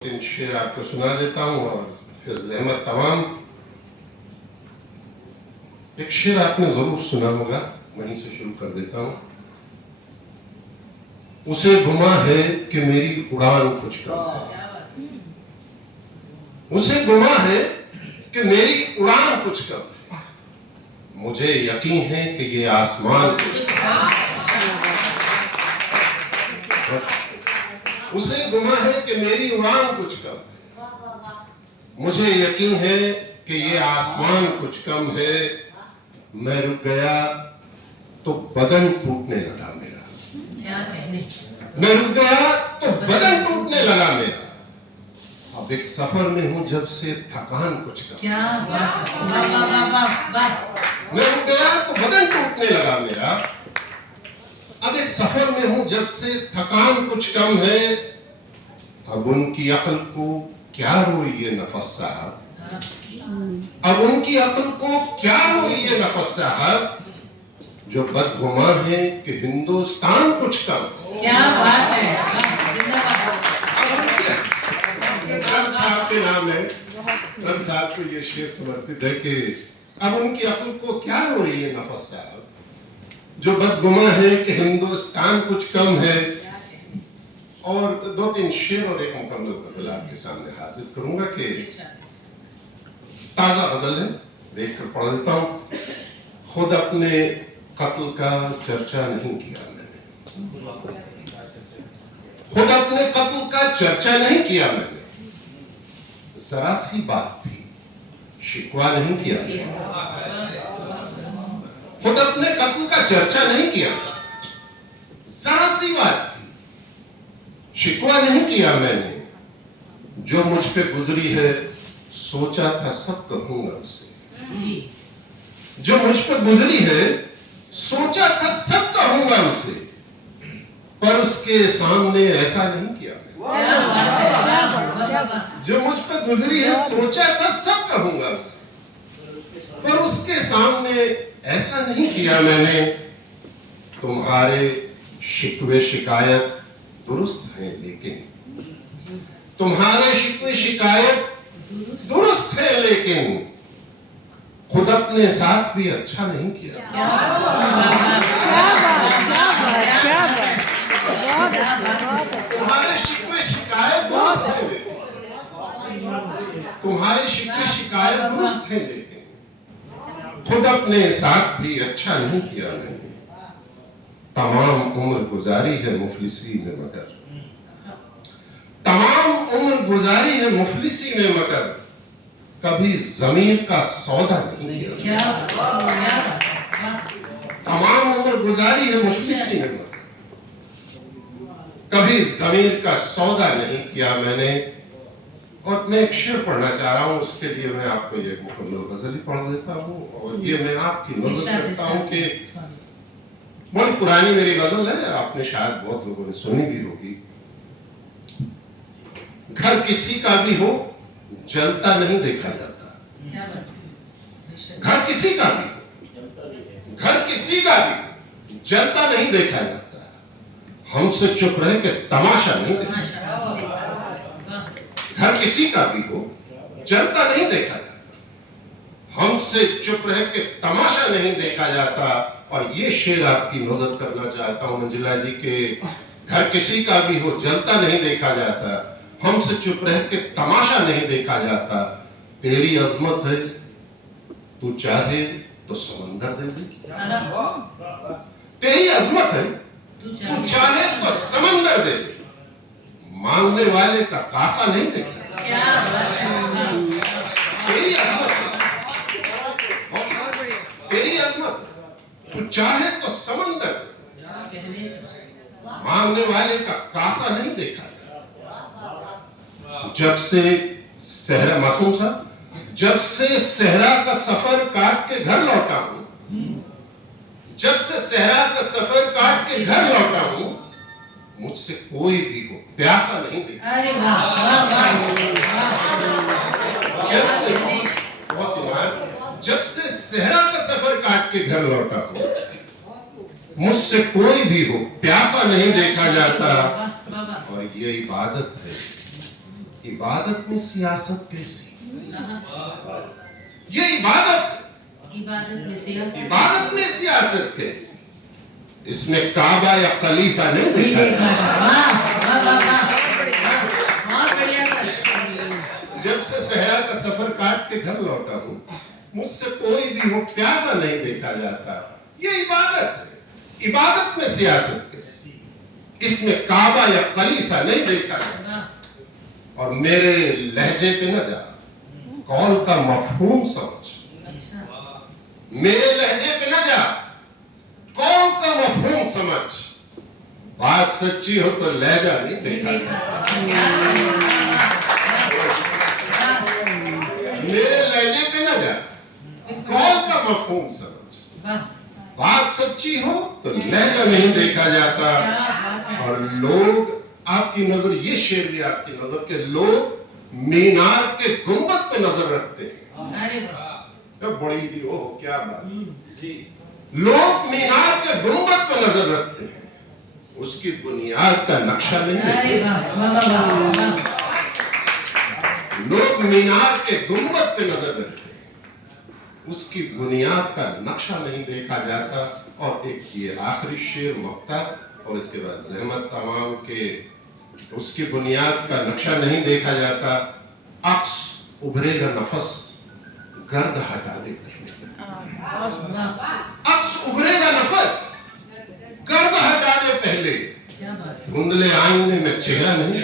तीन शेर आपको सुना देता हूं और फिर ज़हमत तमाम। एक शेर आपने जरूर सुना होगा, वहीं से शुरू कर देता हूं। उसे गुमा है कि मेरी उड़ान कुछ कम है, उसे गुमा है कि मेरी उड़ान कुछ कम है, मुझे यकीन है कि ये आसमान कुछ कम है। उसे गुमा है कि मेरी उड़ान कुछ कम है, मुझे यकीन है कि ये आसमान कुछ कम है। मैं रुक गया तो बदन टूटने लगा मेरा, मैं रुक गया तो बदन टूटने लगा मेरा। अब एक सफर में हूं जब से थकान कुछ कम। क्या मैं रुक गया तो बदन टूटने लगा मेरा। अब एक सफर में हूं जब से थकान कुछ कम है। अब उनकी अक्ल को क्या रोई ये नफस साहब, अब उनकी अक्ल को क्या रोई ये नफस साहब, जो बदगुमा है कि हिंदुस्तान कुछ कम। क्या बात है। रब साहब के नाम है, रब साहब को ये शेर समर्पित है कि अब उनकी अक्ल को क्या रोई ये नफस साहब, जो बदगुमा है कि हिंदुस्तान कुछ कम है। और दो तीन शेर और एक मुकम्मल गजल आपके सामने हाजिर करूंगा कि ताजा गजल है, देखकर पढ़ देता हूं। खुद अपने कत्ल का चर्चा नहीं किया मैंने, खुद अपने कत्ल का चर्चा नहीं किया मैंने, जरा सी बात थी शिकवा नहीं किया मैंने। खुद अपने कत्ल का चर्चा नहीं किया, जरा सी बात थी शिकवा नहीं किया मैंने। जो मुझ पे गुजरी है सोचा था सब कहूंगा उसे, जो मुझ पे गुजरी है सोचा था सब कहूंगा उसे, पर उसके सामने ऐसा नहीं किया मैंने। जो मुझ पे गुजरी है सोचा था सब कहूंगा उसे, पर उसके सामने ऐसा नहीं किया मैंने। तुम्हारे शिकवे शिकायत दुरुस्त है लेकिन, तुम्हारे शिकवे शिकायत दुरुस्त है लेकिन, खुद अपने साथ भी अच्छा नहीं किया। तुम्हारे शिकवे शिकायत दुरुस्त है लेकिन, तुम्हारे शिकवे शिकायत दुरुस्त है लेकिन, खुद अपने साथ भी अच्छा नहीं किया मैंने। तमाम उम्र गुजारी है मुफलिसी में मगर, तमाम उम्र गुजारी है मुफलिसी में मगर, कभी जमीन का सौदा नहीं किया। तमाम उम्र गुजारी है मुफलिसी में मगर, कभी जमीन का सौदा नहीं किया मैंने। और मैं एक शेर पढ़ना चाह रहा हूं, उसके लिए मैं आपको ये मुकम्मल गजल ही पढ़ देता हूं। और ये मैं आपकी नजर करता हूं कि बहुत पुरानी मेरी गजल है, आपने शायद बहुत लोगों ने सुनी भी होगी। घर किसी का भी हो जलता नहीं देखा जाता, घर किसी का भी हो, घर किसी का भी जलता नहीं देखा जाता, हमसे चुप रहे कि तमाशा नहीं देखा जाता। घर किसी का भी हो जलता नहीं देखा जाता, हमसे चुप रहे कि तमाशा नहीं देखा जाता। और ये शेर आपकी नजर करना चाहता हूं मंजिला जी के, घर किसी का भी हो जलता नहीं देखा जाता, हमसे चुप रह के तमाशा नहीं देखा जाता। तेरी अजमत है तू चाहे तो समंदर दे दे, तेरी अजमत है तू चाहे तो समंदर दे दे, मांगने वाले का कासा नहीं देखा। तेरी अजमत है, तेरी अजमत तू चाहे तो समंदर, मांगने वाले का कासा नहीं देखा। जब से सहरा, मासूम सा, जब से सहरा का सफर काट के घर लौटा हूं, जब से सहरा का सफर काट के घर लौटा हूं, मुझसे कोई भी हो प्यासा नहीं देखा। जब से बहुत, जब से सहरा का सफर काट के घर लौटा हूं, मुझसे कोई भी हो प्यासा नहीं देखा जाता। और ये इबादत है, इबादत में सियासत कैसी? ये इबादत इबादत में सियासत कैसी? इसमें काबा या कलीसा नहीं देखा जब से सहरा का सफर काट के घर लौटा हूं, मुझसे कोई भी हो प्यासा नहीं देखा जाता। ये इबादत है, इबादत में सियासत कैसी? इसमें काबा या कलीसा नहीं देखा जाता। और मेरे लहजे पे न जा, कौल का मफहूम समझ। मेरे लहजे पे न जा, कौल का मफहूम समझ। बात सच्ची हो तो लहजा नहीं देखा जाता। मेरे लहजे पे न जा, कौल का मफहूम समझ। बात सच्ची हो तो लहजा नहीं देखा जाता। और लोग आपकी नजर, ये शेर भी आपकी नजर के लोग मीनार के गुंबद पे नजर रखते हैं। बड़ी भी हो क्या बात। लोग मीनार के गुंबद पे नजर रखते हैं, उसकी बुनियाद का नक्शा नहीं देखते। लोग मीनार के गुंबद पे नजर रखते हैं, उसकी बुनियाद का नक्शा नहीं देखा जाता। और एक ये आखिरी शेर मक्ता और इसके बाद ज़हमत तमाम के, उसकी बुनियाद का नक्शा नहीं देखा जाता। अक्स उभरेगा नफस, गर्द हटा दे पहले। अक्स उभरेगा नफस, गर्द हटा दे पहले। धुंधले आईने में चेहरा नहीं।